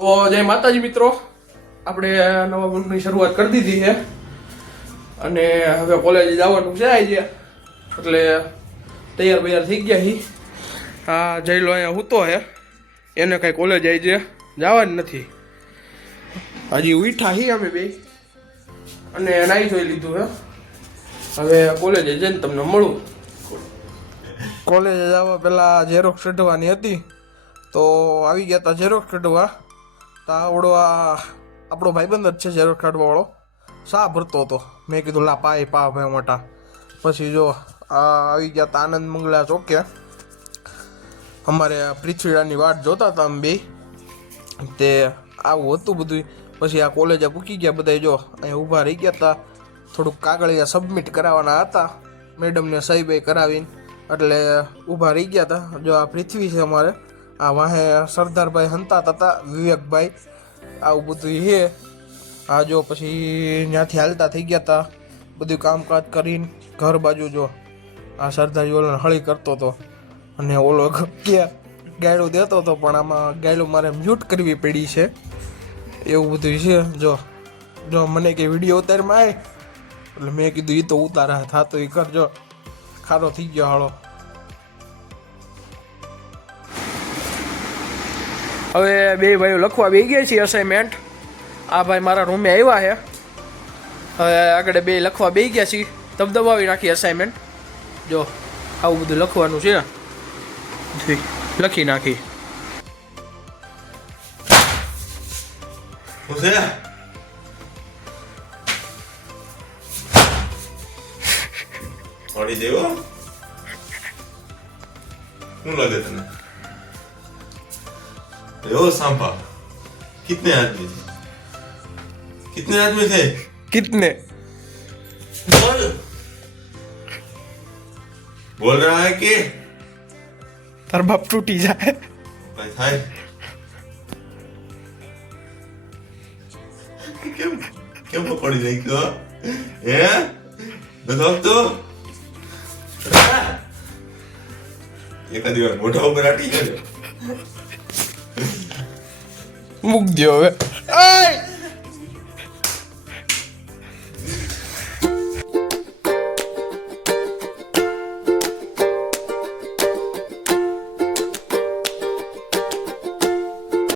ઓ જય માતાજી મિત્રો, આપણે નવા બ્લોગની શરૂઆત કરી દીધી છે અને હવે કોલેજે જવાનું છે આજે, એટલે તૈયાર બૈયાર થઈ ગયા છીએ. હા જયલો અહીંયા સૂતો હે, એને કાંઈ કોલેજ આજે જવાનું નથી. હજી ઉઠા છીએ અમે બે અને નાહી ધોઈ લીધું હે. હવે કોલેજે જઈને તમને મળું. કોલેજે જવા પહેલાં ઝેરોક્ષ કઢવાની હતી તો આવી ગયા હતા ઝેરોક્ષ કઢવા. તો આવડો આપણો ભાઈબંધ જ છે ઝેરોક્ષ કાઢવાવાળો, શા ભરતો હતો. મેં કીધું લા પાય પા ભાઈ મોટા. પછી જો આવી ગયા હતા આનંદ મંગલા ચોકે. અમારે પૃથ્વીરાજની વાટ જોતા હતા અમે બે, તે આવું હતું બધું. પછી આ કોલેજે પૂકી ગયા બધા, જો અહીંયા ઊભા રહી ગયા હતા. થોડુંક કાગળિયા સબમિટ કરાવવાના હતા, મેડમને સહી બઈ કરાવીને, એટલે ઊભા રહી ગયા હતા. જો આ પૃથ્વી છે અમારે, આ વાહે સરદારભાઈ હંતાતા હતા, વિવેકભાઈ, આવું બધું છે. આ જો પછી ત્યાંથી હાલતા થઈ ગયા હતા, બધું કામકાજ કરીને ઘર બાજુ. જો આ સરદારી ઓલો હળી કરતો હતો અને ઓલો ક્યાં ગાયડું દેતો હતો, પણ આમાં ગાયડું મારે મ્યુટ કરવી પડી છે. એવું બધું છે. જો મને કે વિડીયો ઉતારમાં આવે, એટલે મેં કીધું એ તો ઉતારા થતો એ કરજો. ખારો થઈ ગયો હાળો. હવે બે ભાઈઓ લખવા બે ગયા છીએ અસાઇનમેન્ટ. આ ભાઈ મારા રૂમે આવ્યા છે, હવે આગળ બે લખવા બે ગયા છીએ. દબદબાવી નાખી અસાઇનમેન્ટ. જો આવું બધું લખવાનું છે, લખી નાખી. પાડી દેવો શું लगे तने यो सांपा कितने आदमी थे कितने बोल रहा है कि तार बाप टूटी जाए. भाई थाई क्यों पकड़ी नहीं क्यों ये बताओ तो एखादी વાર મોઢા ઉપર આટી ગયો. મૂક દો હવે.